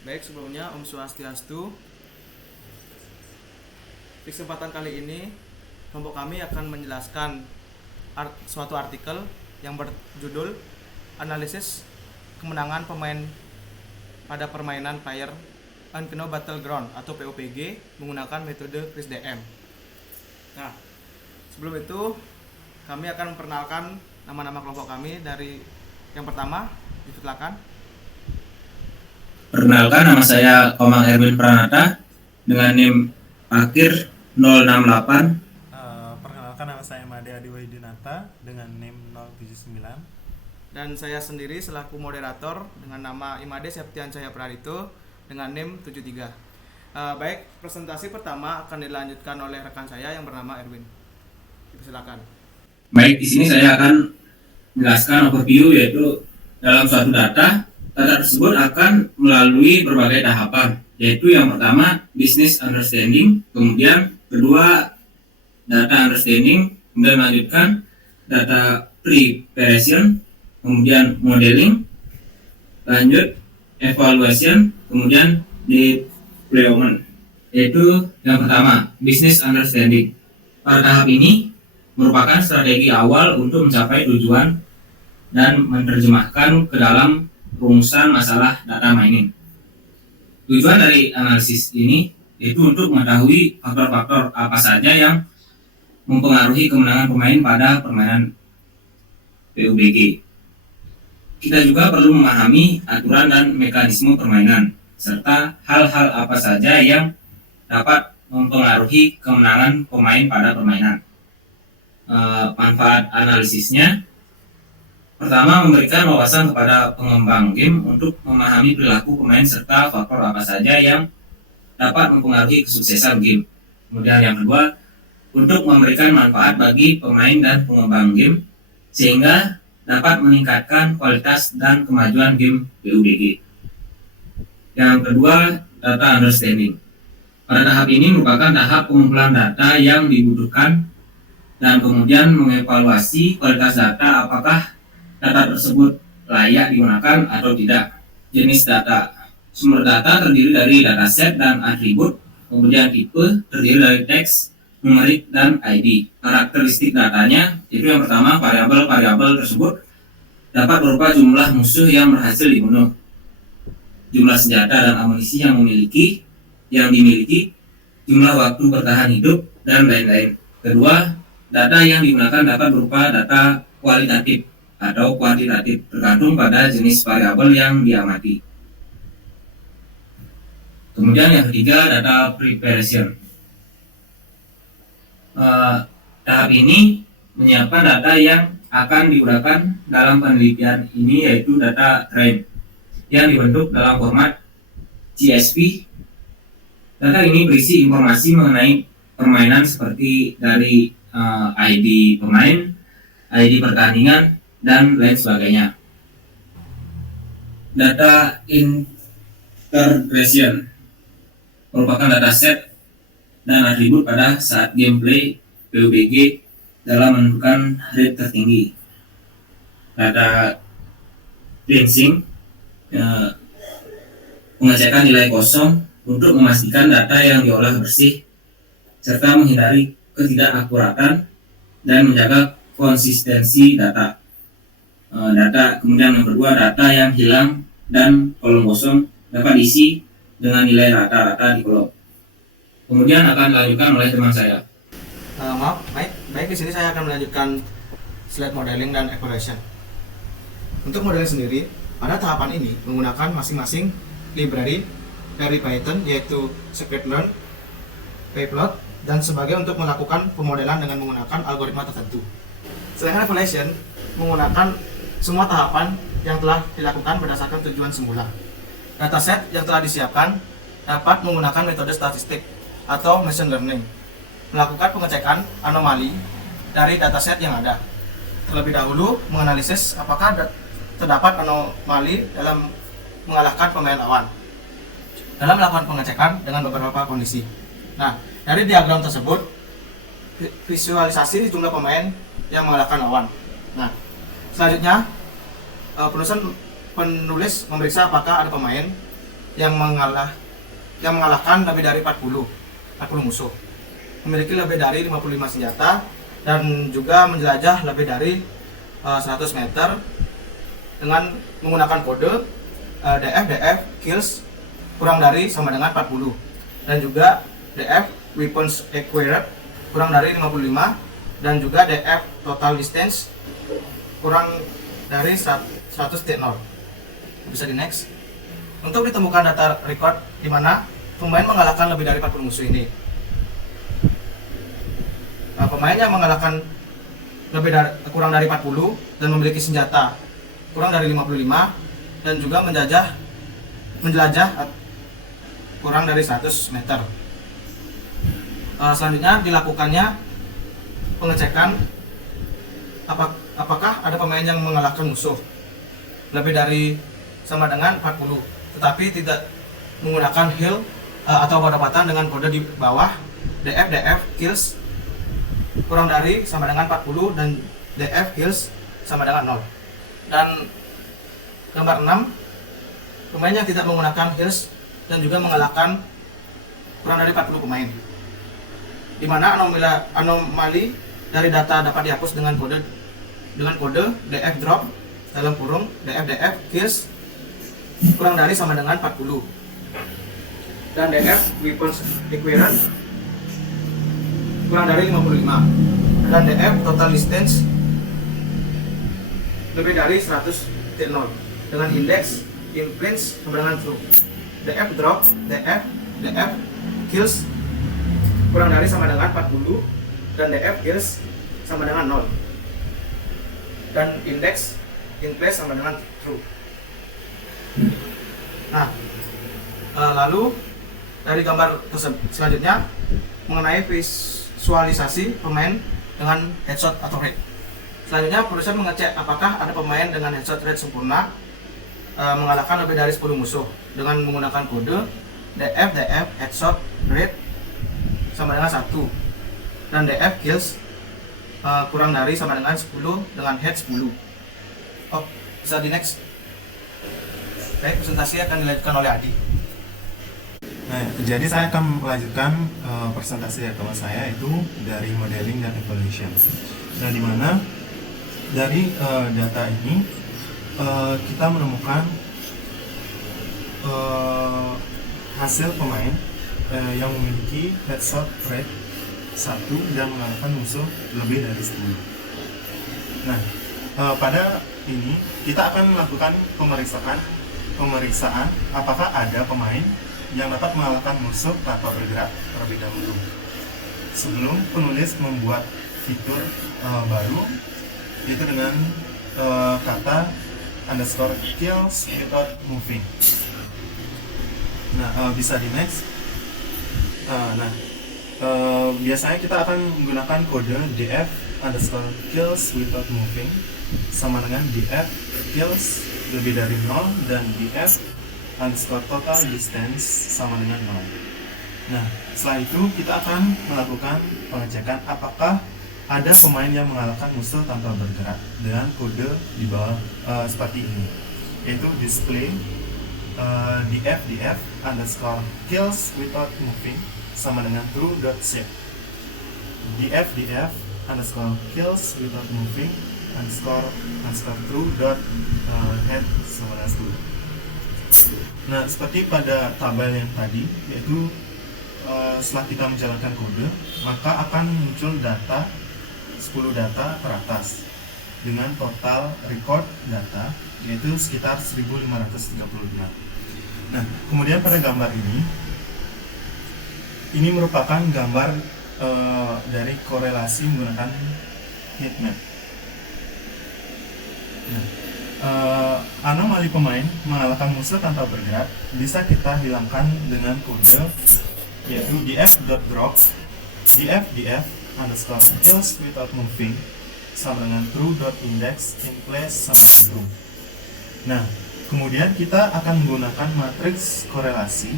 Baik, sebelumnya Om Swastiastu. Di kesempatan kali ini, kelompok kami akan menjelaskan suatu artikel yang berjudul Analisis Kemenangan Pemain pada Permainan Player Unknown Battleground atau PUBG menggunakan metode CRISDM. Nah, sebelum itu kami akan memperkenalkan nama-nama kelompok kami. Dari yang pertama, dipersilakan. Perkenalkan, nama saya Komang Erwin Pranata dengan NIM akhir 068. Perkenalkan, nama saya Made Adi Wahyudinata dengan NIM 079. Dan saya sendiri selaku moderator dengan nama Imade Septian Cahya Pradito dengan NIM 73. Baik, presentasi pertama akan dilanjutkan oleh rekan saya yang bernama Erwin. Silakan. Baik, di sini saya akan menjelaskan overview, yaitu dalam suatu data tersebut akan melalui berbagai tahapan, yaitu yang pertama business understanding, kemudian kedua data understanding, kemudian melanjutkan data preparation, kemudian modeling, lanjut evaluation, kemudian deployment. Yaitu yang pertama business understanding. Pada tahap ini merupakan strategi awal untuk mencapai tujuan dan menerjemahkan ke dalam rumusan masalah data mining. Tujuan dari analisis ini yaitu untuk mengetahui faktor-faktor apa saja yang mempengaruhi kemenangan pemain pada permainan PUBG. Kita juga perlu memahami aturan dan mekanisme permainan, serta hal-hal apa saja yang dapat mempengaruhi kemenangan pemain pada permainan. Manfaat analisisnya: pertama, memberikan wawasan kepada pengembang game untuk memahami perilaku pemain serta faktor apa saja yang dapat mempengaruhi kesuksesan game. Kemudian yang kedua, untuk memberikan manfaat bagi pemain dan pengembang game sehingga dapat meningkatkan kualitas dan kemajuan game PUBG. Yang kedua, data understanding. Pada tahap ini merupakan tahap pengumpulan data yang dibutuhkan dan kemudian mengevaluasi kualitas data, apakah data tersebut layak digunakan atau tidak. Jenis data: sumber data terdiri dari dataset dan atribut, kemudian tipe terdiri dari teks, numerik, dan ID. Karakteristik datanya itu yang pertama, variabel-variabel tersebut dapat berupa jumlah musuh yang berhasil dibunuh, jumlah senjata dan amunisi yang dimiliki, jumlah waktu bertahan hidup, dan lain-lain. Kedua, data yang digunakan dapat berupa data kualitatif atau kuantitatif, tergantung pada jenis variabel yang diamati. Kemudian yang ketiga, data preparation. Tahap ini menyiapkan data yang akan digunakan dalam penelitian ini, yaitu data train yang dibentuk dalam format CSV. Data ini berisi informasi mengenai permainan seperti dari ID pemain, ID pertandingan, dan lain sebagainya. Data integration merupakan dataset dan atribut pada saat gameplay PUBG dalam menentukan rate tertinggi. Data cleansing, pengecekan nilai kosong untuk memastikan data yang diolah bersih serta menghindari ketidakakuratan dan menjaga konsistensi data. Kemudian yang kedua, data yang hilang dan kolom kosong dapat diisi dengan nilai rata-rata di kolom. Kemudian akan dilanjutkan oleh teman saya. Baik, di sini saya akan melanjutkan slide modeling dan evaluation. Untuk modeling sendiri, pada tahapan ini menggunakan masing-masing library dari Python, yaitu scikit-learn, pyplot, dan sebagainya untuk melakukan pemodelan dengan menggunakan algoritma tertentu. Sedangkan evaluation menggunakan semua tahapan yang telah dilakukan berdasarkan tujuan semula. Dataset yang telah disiapkan dapat menggunakan metode statistik atau machine learning, melakukan pengecekan anomali dari dataset yang ada. Terlebih dahulu menganalisis apakah terdapat anomali dalam mengalahkan pemain lawan dalam melakukan pengecekan dengan beberapa kondisi. Nah, dari diagram tersebut visualisasi jumlah pemain yang mengalahkan lawan. Nah, selanjutnya penulis memeriksa apakah ada pemain yang mengalahkan lebih dari 40 musuh, memiliki lebih dari 55 senjata, dan juga menjelajah lebih dari 100 meter dengan menggunakan kode DF kills kurang dari sama dengan 40, dan juga DF weapons acquired kurang dari 55, dan juga DF total distance kurang dari 100.0. Bisa di next. Untuk ditemukan data record di mana pemain mengalahkan lebih dari 40 musuh ini. Pemain yang mengalahkan kurang dari 40 dan memiliki senjata kurang dari 55 dan juga menjelajah kurang dari 100 meter. Selanjutnya dilakukannya pengecekan apakah ada pemain yang mengalahkan musuh lebih dari sama dengan 40 tetapi tidak menggunakan heal atau pendapatan dengan kode di bawah DF kills kurang dari sama dengan 40 dan DF kills sama dengan 0. Dan gambar 6, pemain yang tidak menggunakan heals dan juga mengalahkan kurang dari 40 pemain, di mana anomali dari data dapat dihapus dengan kode DF drop dalam kurung DF kills kurang dari sama dengan 40, dan DF weapons acquired kurang dari 55, dan DF total distance lebih dari 100.0 dengan indeks influence sama dengan true. DF drop DF kills kurang dari sama dengan 40 dan DF kills sama dengan 0, dan indeks influence sama dengan true. Nah, lalu dari gambar selanjutnya mengenai visualisasi pemain dengan headshot atau rate. Selanjutnya produser mengecek apakah ada pemain dengan headshot rate sempurna mengalahkan lebih dari 10 musuh dengan menggunakan kode DF headshot rate sama dengan 1 dan DF kills kurang dari sama dengan 10 dengan head 10. Oh, bisa di next. Baik, presentasi akan dilanjutkan oleh Adi. Nah, jadi saya akan melanjutkan presentasi kelas saya itu dari modeling dan evaluation. Nah, di mana dari data ini kita menemukan hasil pemain yang memiliki headshot rate 1 dan mengalahkan musuh lebih dari 10. Nah, pada ini kita akan melakukan pemeriksaan apakah ada pemain yang dapat mengalahkan musuh tanpa bergerak terlebih dahulu. Sebelum penulis membuat fitur baru, itu dengan kata underscore kills without moving. Nah, bisa di next. Biasanya kita akan menggunakan kode df underscore kills without moving sama dengan df kills lebih dari 0 dan df underscore total distance sama dengan 0. Nah, setelah itu kita akan melakukan pengecekan apakah ada pemain yang mengalahkan musuh tanpa bergerak dengan kode di bawah seperti ini, yaitu display df underscore kills without moving sama dengan true.set df underscore kills without moving underscore true.head sama dengan true. Nah, seperti pada tabel yang tadi, yaitu setelah kita menjalankan kode, maka akan muncul data 10 data teratas dengan total record data yaitu sekitar 1535. Nah, kemudian pada gambar ini merupakan gambar dari korelasi menggunakan heatmap. Nah, anomali pemain mengalahkan musuh tanpa bergerak bisa kita hilangkan dengan kode yaitu df.drop df underscore kills without moving sama dengan true.index in place sama dengan true. Nah, kemudian kita akan menggunakan matriks korelasi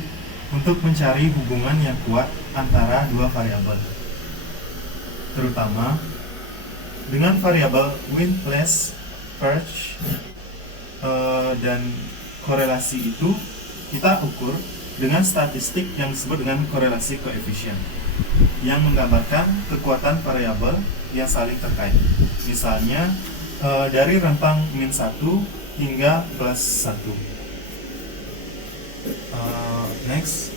untuk mencari hubungan yang kuat antara dua variabel, terutama dengan variabel win place perch, dan korelasi itu kita ukur dengan statistik yang disebut dengan korelasi koefisien yang menggambarkan kekuatan variabel yang saling terkait. Misalnya dari rentang min 1 hingga plus 1. Next.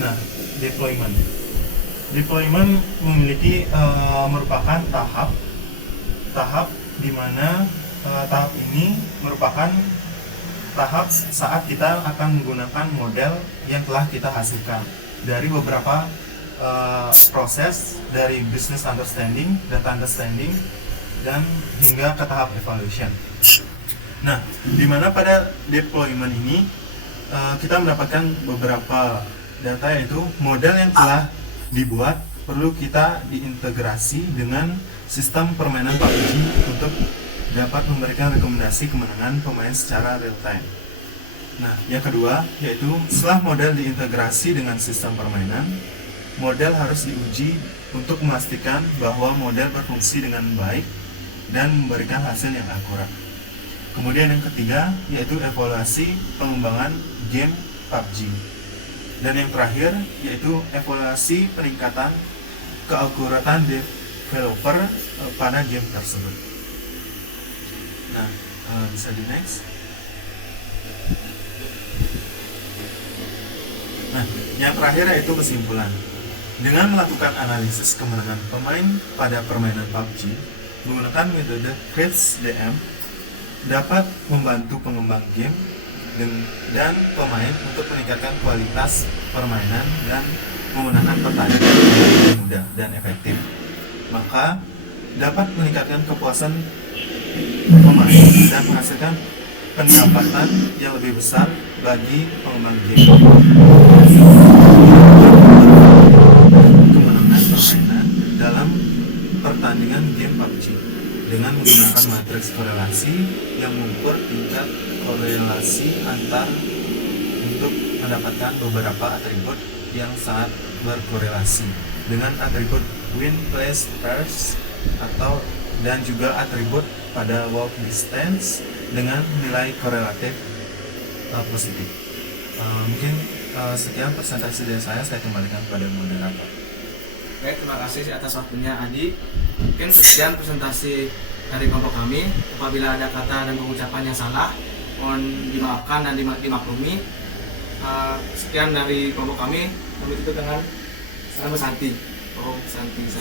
Nah, deployment. Deployment memiliki merupakan tahap di mana tahap ini merupakan tahap saat kita akan menggunakan model yang telah kita hasilkan dari beberapa proses, dari business understanding, data understanding, dan hingga ke tahap evaluation. Nah, di mana pada deployment ini kita mendapatkan beberapa data, yaitu model yang telah dibuat perlu kita diintegrasi dengan sistem permainan PUBG untuk dapat memberikan rekomendasi kemenangan pemain secara real time. Nah, yang kedua yaitu setelah model diintegrasi dengan sistem permainan, model harus diuji untuk memastikan bahwa model berfungsi dengan baik dan memberikan hasil yang akurat. Kemudian yang ketiga yaitu evaluasi pengembangan game PUBG. Dan yang terakhir yaitu evaluasi peningkatan keakuratan developer pada game tersebut. Nah, bisa di next. Nah, yang terakhir yaitu kesimpulan. Dengan melakukan analisis kemenangan pemain pada permainan PUBG menggunakan metode CRITS-DM dapat membantu pengembang game dan pemain untuk meningkatkan kualitas permainan dan memenangkan pertandingan dengan lebih mudah dan efektif. Maka dapat meningkatkan kepuasan pemain dan menghasilkan pendapatan yang lebih besar bagi pengembang game. Kemenangan permainan dalam pertandingan game PUBG dengan menggunakan matriks korelasi yang mengukur tingkat korelasi antar untuk mendapatkan beberapa atribut yang sangat berkorelasi dengan atribut win, place, pairs dan juga atribut pada walk distance dengan nilai korelatif positif. Mungkin sekian presentasi dari saya kembalikan kepada moderator. Baik, terima kasih atas waktunya Adi. Mungkin sekian presentasi dari kelompok kami. Apabila ada kata dan pengucapan yang salah, mohon dimaafkan dan dimaklumi. Sekian dari kelompok kami. Kami tutup dengan salam Santi. Oh, Santi.